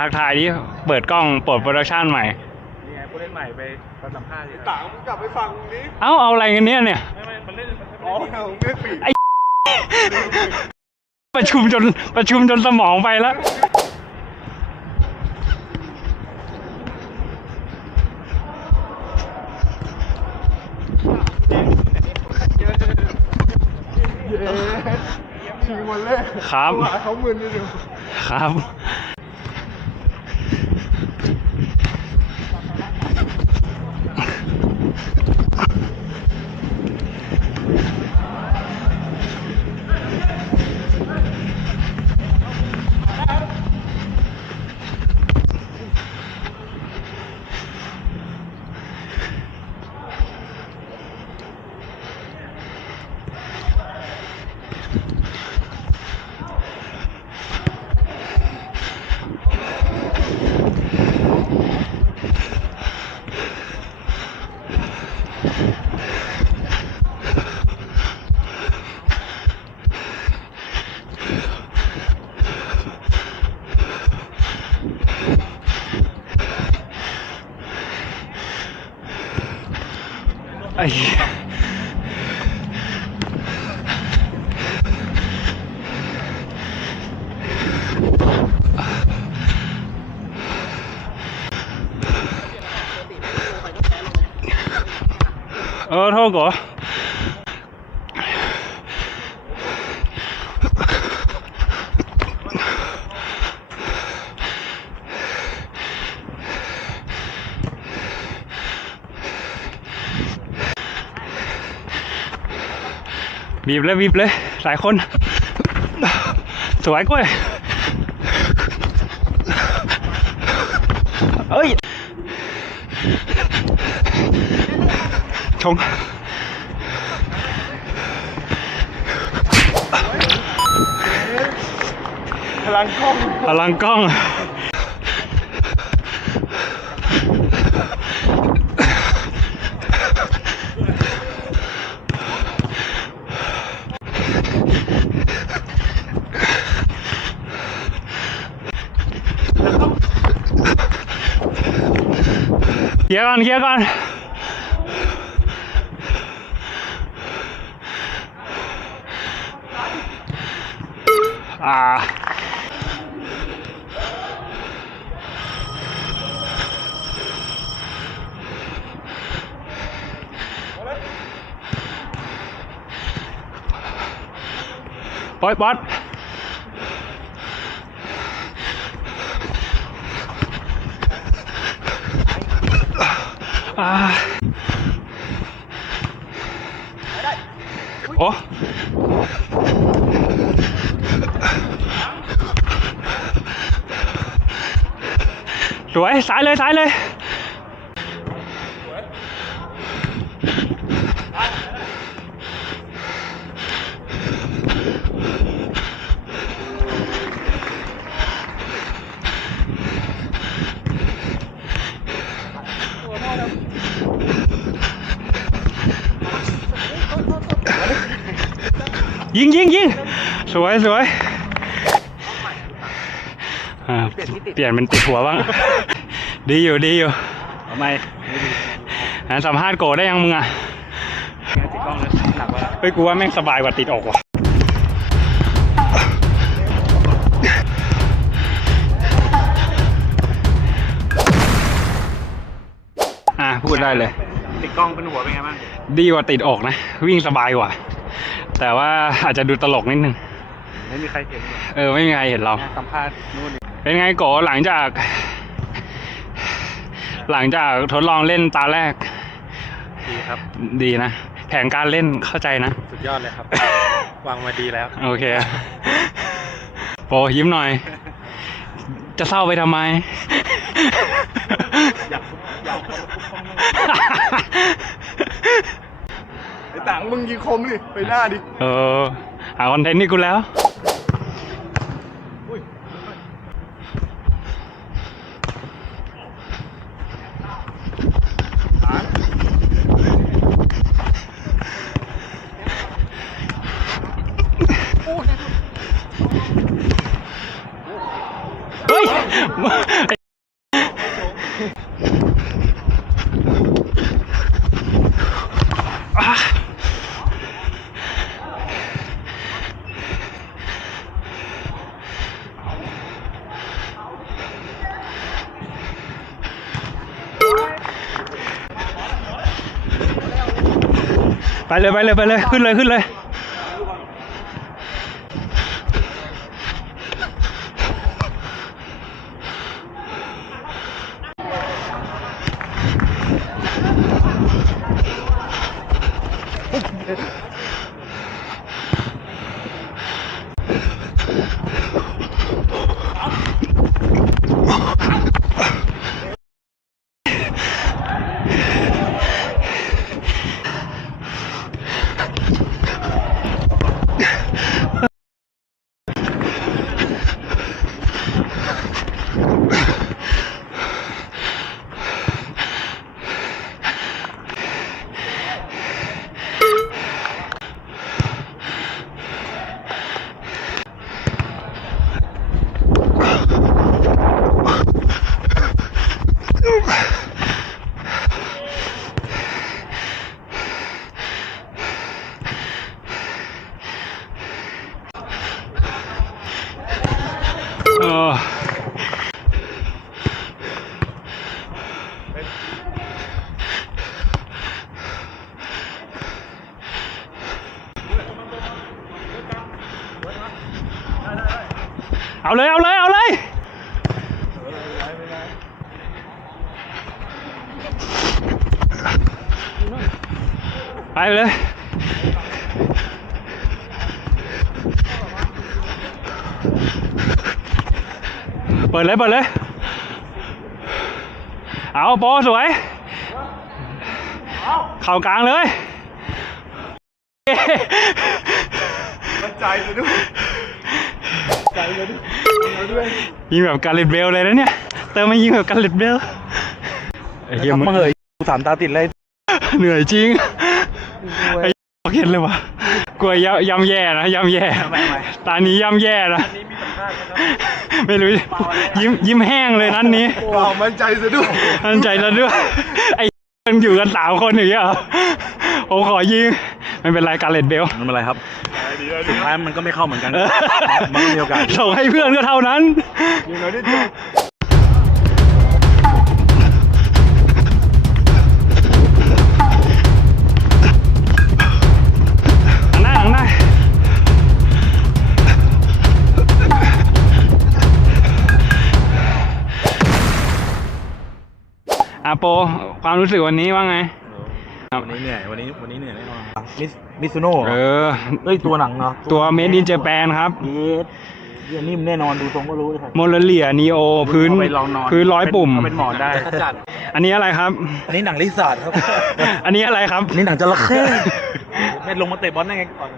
ทักทายที่เปิดกล้องเปิดโปรดักชันใหม่ นี่ไงผู้เล่นใหม่ไปตอนสัมภาษณ์ดิต่างมึงกลับไปฟังนี้ เอ้าเอาอะไรกันเนี่ยเนี่ย ไม่ไม่มันเล่นมันอ๋อเล่นทีมผมไม่ได้ปีกไอ้ ประชุมจนประชุมจนสมองไปแล้วเย้ชิงวันแรกครับหาเขามึนนิดเดียวครับ เออโทษก่อบีบเลยบีบเลย หลายคน สวยกล้วยเอ้ย ชงพลังกล้องพลังกล้อง เคลียร์ก่อนเคลียร์ก่อน อ่า ปล่อยบอสอ่าโอ้สวยสายเลยสายเลย ยิงยิงยิงสวยสวยอ่าเปลี่ยนเป็นติดหัวบ้าง ดีอยู่ดีอยู่ทำไมอ่าสัมภาษณ์โกได้ยังมึงอะงานติดกล้องเลยหนักกว่าเฮ้ยกูว่าแม่งสบายกว่าติดอกว่ะอะพูดได้เลย ติดกล้องเป็นหัวเป็นไงบ้าง ดีกว่าติดอกนะ วิ่งสบายกว่า แต่ว่าอาจจะดูตลกนิดนึง ไม่มีใครเห็นเลยเออ ไม่มีใครเห็นเรา สัมภาษณ์นู่นนี่เป็นไงโกหลังจาก หลังจากทดลองเล่นตาแรก ดีครับ ดีนะ แผนการเล่นเข้าใจนะ สุดยอดเลยครับ วางมาดีแล้ว โอเคโปยิ้มหน่อย จะเศร้าไปทำไม อยากอยาก ไอ้ต่างมึงยิงคมดิไปหน้าดิ เออ หาคอนเทนต์นี่กูแล้ว ไปเลยไปเลยไปเลยขึ้นเลยขึ้นเลย เปิดเลยเปิดเลย เอาโปสวย เข่ากลางเลยมันใจเลยด้วยใจเลยด้วยเอาด้วยยิงแบบการเลตเบลเลยนะเนี่ย เติมมายิงแบบการเลตเบลไอ้เหี้ยมึงมาเหยสามตาติดเลย เหนื่อยจริง ไอ้เห็นเลยว่ะ กลัวยำยำแย่นะยำแย่ไม่ไม่ ตานี้ยำแย่นะนี้มีสัมภาษณ์นะครับ ไม่รู้ยิ้มยิ้มแห้งเลยนัดนี้เปล่ามันใจซะด้วยมั่นใจแล้วด้วยไอ้มันอยู่กันสามคนอย่างเงี้ยเหรอผมขอยิงไม่เป็นไรการเลตเบลไม่เป็นไรครับดีเลยสุดท้ายมันก็ไม่เข้าเหมือนกันเออมันก็มีโอกาสส่งให้เพื่อนก็เท่านั้นยิงหน่อยดิเจ้า โป ความรู้สึกวันนี้ว่าไง ครับ วันนี้เหนื่อย วันนี้ วันนี้เหนื่อยแน่นอนมิสมิซูโน่เออ เอ้ย ตัวหนังเนาะตัวเมดินเจแปนครับ เยสเยี่ยนิ่มแน่นอนดูทรงก็รู้เลยครับโมลเลียนีโอพื้นเอาไปลองนอนพื้นร้อยปุ่ม เอาเป็นหมอนได้จัดอันนี้อะไรครับ อันนี้หนังลิซาร์ดครับ อันนี้อะไรครับ อันนี้หนังจระเข้ไม่ลงมาเตะบอลได้ไงก่อน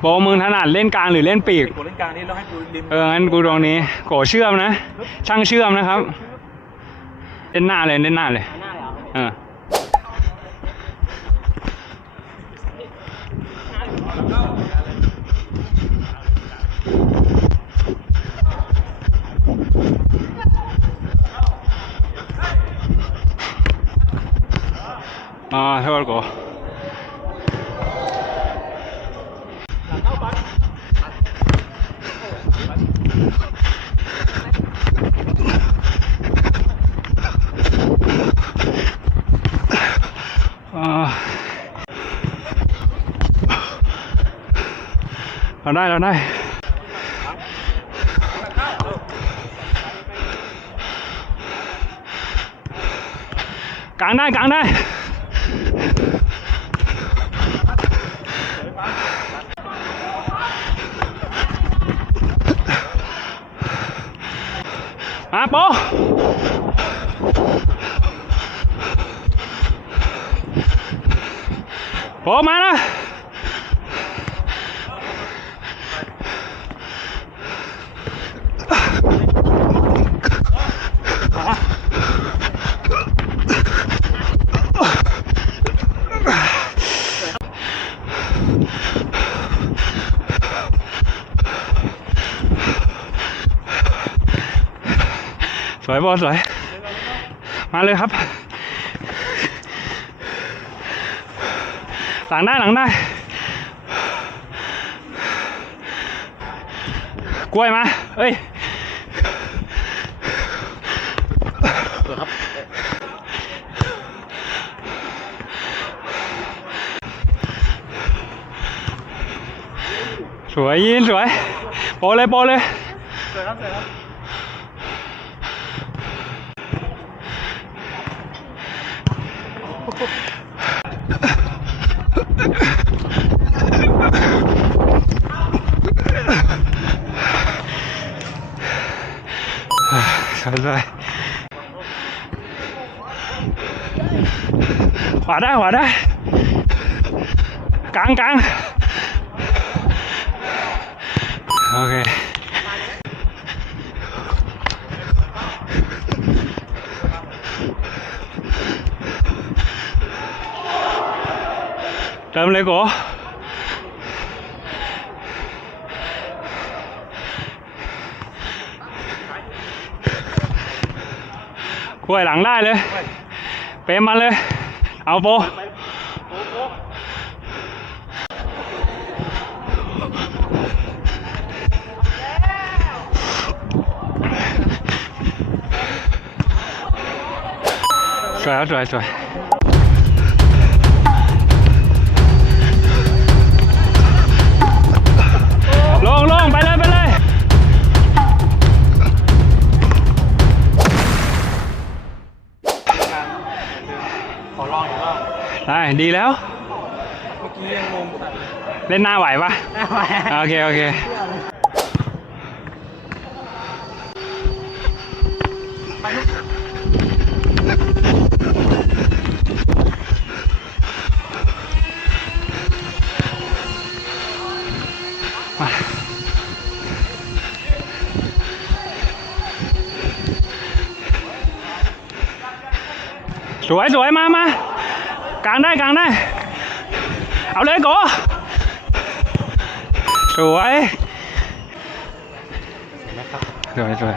โปมึงถนัดเล่นกลางหรือเล่นปีก กูเล่นกลางนี่แล้วให้กูริมเอองั้นกูตรงนี้ โกเชื่อมนะ ช่างเชื่อมนะครับ เล่นหน้าเลยเล่นหน้าเลยเอออ่าโท เราได้เราได้กลางได้กลางได้มาโปโปมานะ สวยโปสวย มาเลยครับ หลังได้หลังได้ กล้วยมา เอ้ยสวยยินสวยโปเลยโปเลยสวยครับสวยครับ สวยสวยขวาได้ขวาได้ กลางกลางโอเค เติมเลยโกกล้วยหลังได้ดีแล้ว เมื่อกี้ยังงงสัตว์เลยเล่นหน้าไหวปะไม่ไหวโอเค โอเคมาสวยสวยมามา กลางได้กลางได้ เอาเลยโกสวยสวยสวย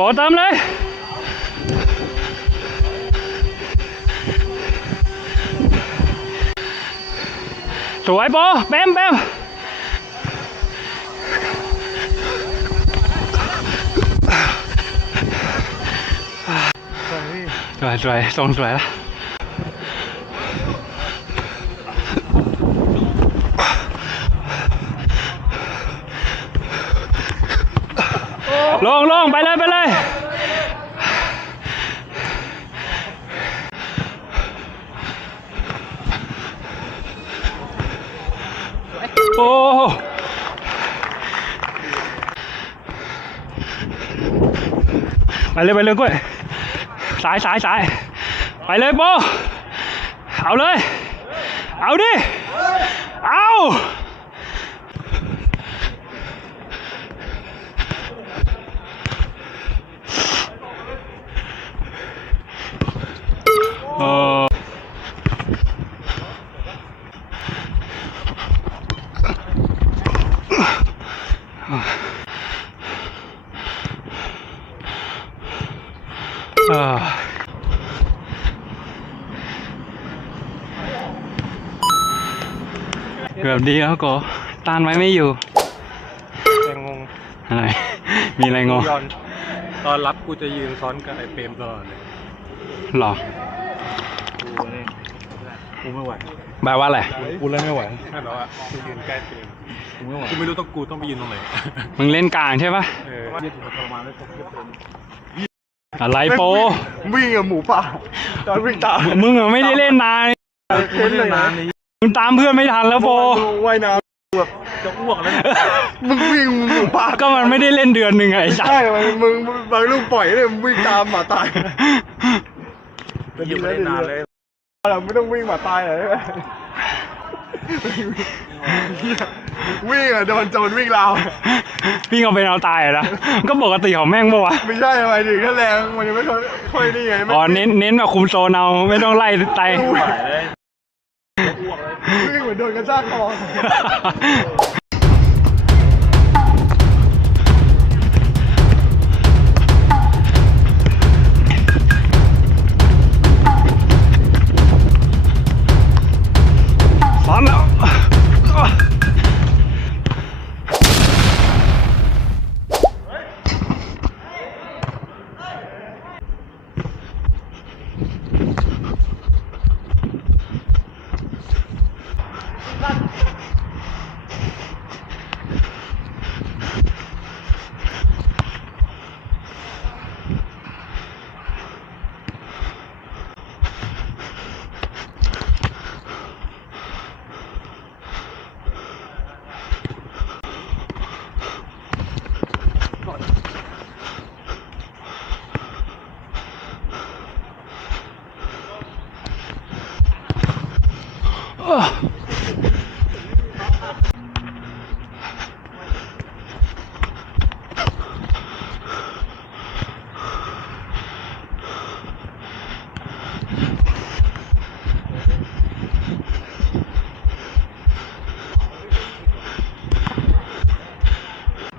โปรเติมเลยสวยโปเปมเปมสวยสวยทรงสวยแล้วลงลงไปเลยไปเลย โอ้ไปเลยไปเลยกล้วยสายสายสายไปเลยโปเอาเลย เอาดิ เอาโอ้ อ่าเกือบดีแล้วโกต้านไว้ไม่อยู่ยังงงอะไร มีอะไรงงย้อนตอนรับกูจะยืนซ้อนกับไอ้เปรมตลอดเลยหรอกูนี่กูไม่ไหวแปลว่าอะไรกูเล่นไม่ไหวใช่แบบว่ากูยืนใกล้เปรมกูไม่ไหวกูไม่รู้ต้องกูต้องไปยืนตรงไหนมึงเล่นกลางใช่ปะเออยืดทรมานไม่ต้องเทียบเปรม อะไรโปวิ่งกับหมูป่าตอนวิ่งตามมึงอะไม่ได้เล่นนานเค้นเลยนะมึงตามเพื่อนไม่ทันแล้วโปว่ายน้จะอ้วกแล้วเนี่ยำมึงวิ่งหมูป่าก็มันไม่ได้เล่นเดือนหนึ่งไงไอ้สัสใช่มันมึงบางลูกปล่อยเลยมึงวิ่งตามหมาตายยืนไม่ได้นานเลยเราไม่ต้องวิ่งหมาตายเลย วิ่งอะโดนโจรวิ่งราวพี่เอาเป็นเอาตายอะนะก็ปกติของแม่งปะวะไม่ใช่หมายถึงแค่แรงมันยังไม่ค่อยค่อยนี่ไงไม่อ๋อเน้นเน้นแบบคุมโซนเอาไม่ต้องไล่ไต วิ่งเหมือนโดนกระชากคอ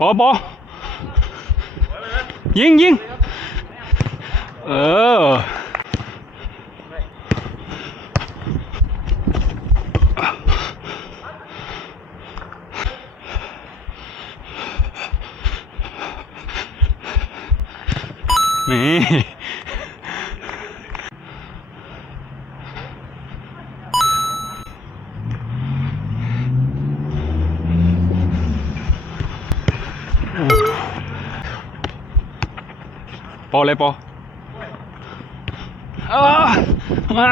ปอปอยิงยิงเออ นี่ ปอเลยปอเออไม่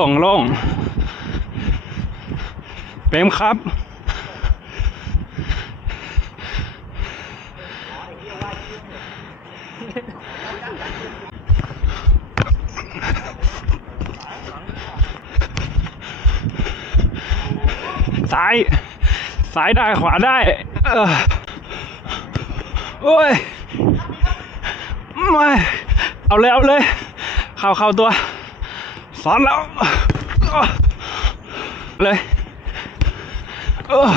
ลงลงเปรมครับซ้ายซ้ายได้ขวาได้ เออโอ้ยไม่เอาเลยเอาเลย เข้าเข้าตัว สอนแล้วเลยเออ